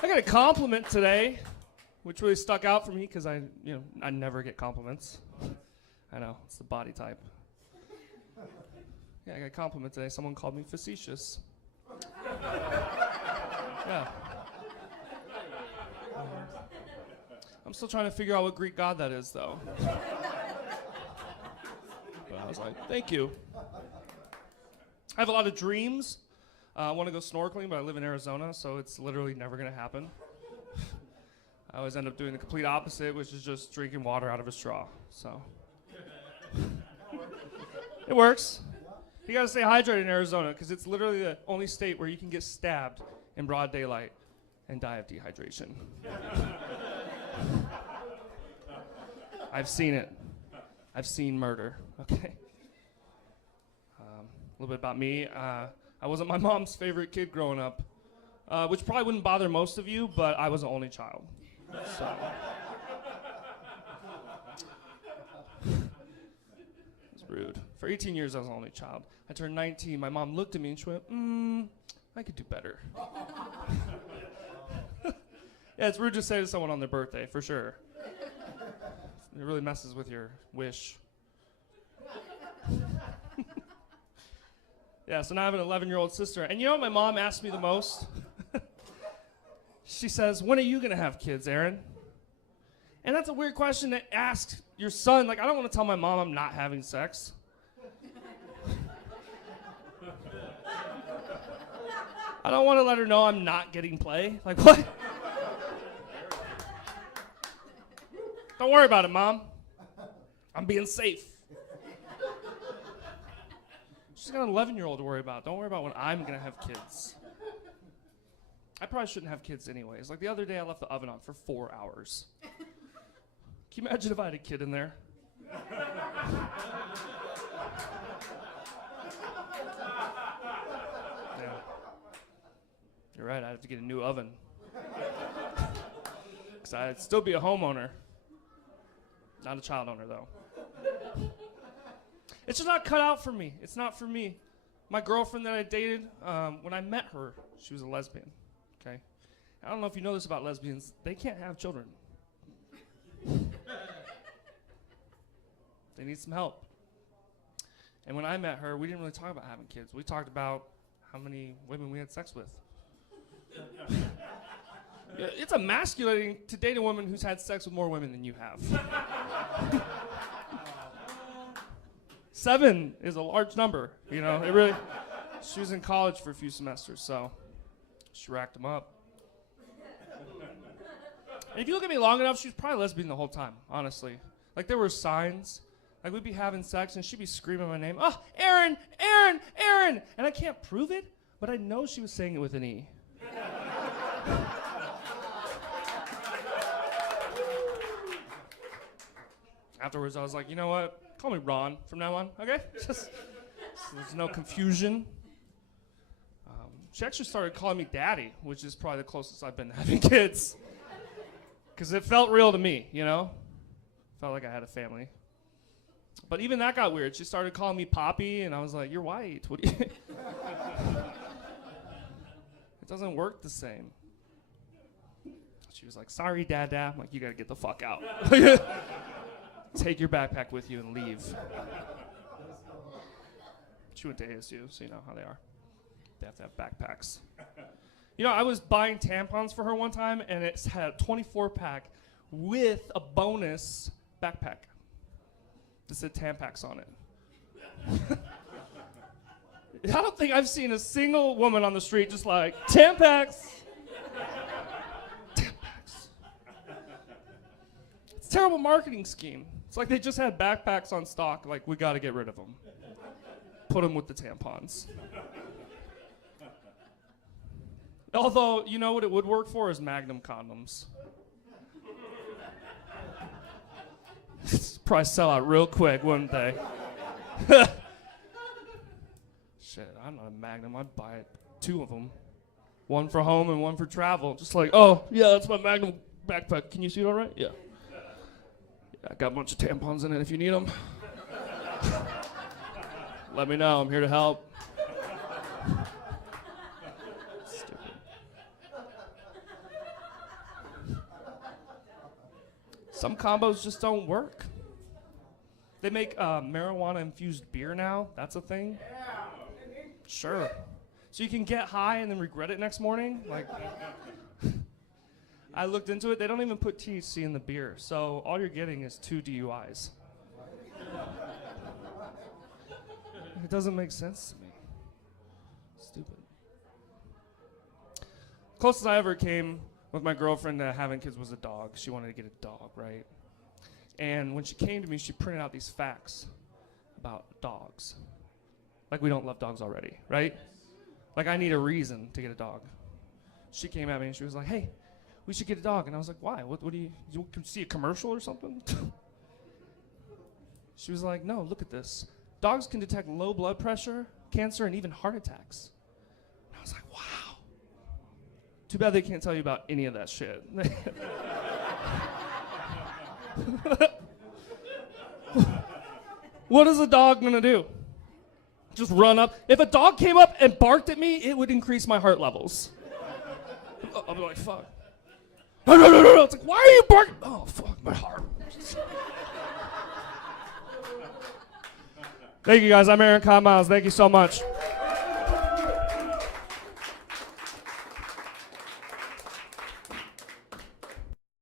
I got a compliment today, which really stuck out for me because I never get compliments. I know, it's the body type. Yeah, I got a compliment today. Someone called me facetious. Yeah. I'm still trying to figure out what Greek god that is, though. But I was like, thank you. I have a lot of dreams. I want to go snorkeling, but I live in Arizona, so it's literally never going to happen. I always end up doing the complete opposite, which is just drinking water out of a straw. So it works. You got to stay hydrated in Arizona because it's literally the only state where you can get stabbed in broad daylight and die of dehydration. I've seen it. I've seen murder. Okay. A little bit about me. I wasn't my mom's favorite kid growing up, which probably wouldn't bother most of you, but I was the only child. So. It's rude. For 18 years, I was the only child. I turned 19. My mom looked at me and she went, I could do better. Yeah, it's rude to say to someone on their birthday, for sure. It really messes with your wish. Yeah, so now I have an 11-year-old sister. And you know what my mom asked me the most? She says, when are you going to have kids, Aaron? And that's a weird question to ask your son. Like, I don't want to tell my mom I'm not having sex. I don't want to let her know I'm not getting play. Like, what? Don't worry about it, Mom. I'm being safe. She's got an 11-year-old to worry about. Don't worry about when I'm going to have kids. I probably shouldn't have kids anyways. Like the other day, I left the oven on for 4 hours. Can you imagine if I had a kid in there? Yeah. You're right, I'd have to get a new oven. Because I'd still be a homeowner. Not a child owner, though. It's just not cut out for me. It's not for me. My girlfriend that I dated, when I met her, she was a lesbian, okay? I don't know if you know this about lesbians. They can't have children. They need some help. And when I met her, we didn't really talk about having kids. We talked about how many women we had sex with. Yeah, it's emasculating to date a woman who's had sex with more women than you have. 7 is a large number, you know. It really. She was in college for a few semesters, so she racked them up. And if you look at me long enough, she was probably lesbian the whole time, honestly. Like, there were signs. Like, we'd be having sex, and she'd be screaming my name. Oh, Aaron, Aaron, Aaron. And I can't prove it, but I know she was saying it with an E. Afterwards, I was like, you know what? Call me Ron from now on, okay? Just so there's no confusion. She actually started calling me Daddy, which is probably the closest I've been to having kids. Because it felt real to me, you know? Felt like I had a family. But even that got weird. She started calling me Poppy, and I was like, you're white. What do you... It doesn't work the same. She was like, sorry, Dada. I'm like, you got to get the fuck out. Take your backpack with you and leave. She went to ASU, so you know how they are. They have to have backpacks. You know, I was buying tampons for her one time, and it had a 24-pack with a bonus backpack that said Tampax on it. I don't think I've seen a single woman on the street just like, Tampax! Tampax. It's a terrible marketing scheme. It's like they just had backpacks on stock, like, we gotta get rid of them. Put them with the tampons. Although, you know what it would work for is Magnum condoms. Probably sell out real quick, wouldn't they? Shit, I'm not a Magnum. I'd buy 2 of them. One for home and one for travel. Just like, oh, yeah, that's my Magnum backpack. Can you see it all right? Yeah. I got a bunch of tampons in it if you need them. Let me know. I'm here to help. Stupid. Some combos just don't work. They make marijuana-infused beer now. That's a thing. Sure. So you can get high and then regret it next morning. Like, I looked into it. They don't even put THC in the beer, so all you're getting is 2 DUIs. It doesn't make sense to me. Stupid. Closest I ever came with my girlfriend to having kids was a dog. She wanted to get a dog, right? And when she came to me, she printed out these facts about dogs. Like we don't love dogs already, right? Like I need a reason to get a dog. She came at me and she was like, hey, we should get a dog. And I was like, why? What do you see a commercial or something? She was like, no, look at this. Dogs can detect low blood pressure, cancer, and even heart attacks. And I was like, wow. Too bad they can't tell you about any of that shit. What is a dog gonna do? Just run up? If a dog came up and barked at me, it would increase my heart levels. I'll be like, fuck. No. It's like, why are you barking? Oh, fuck, my heart. Thank you guys. I'm Aaron Miles. Thank you so much.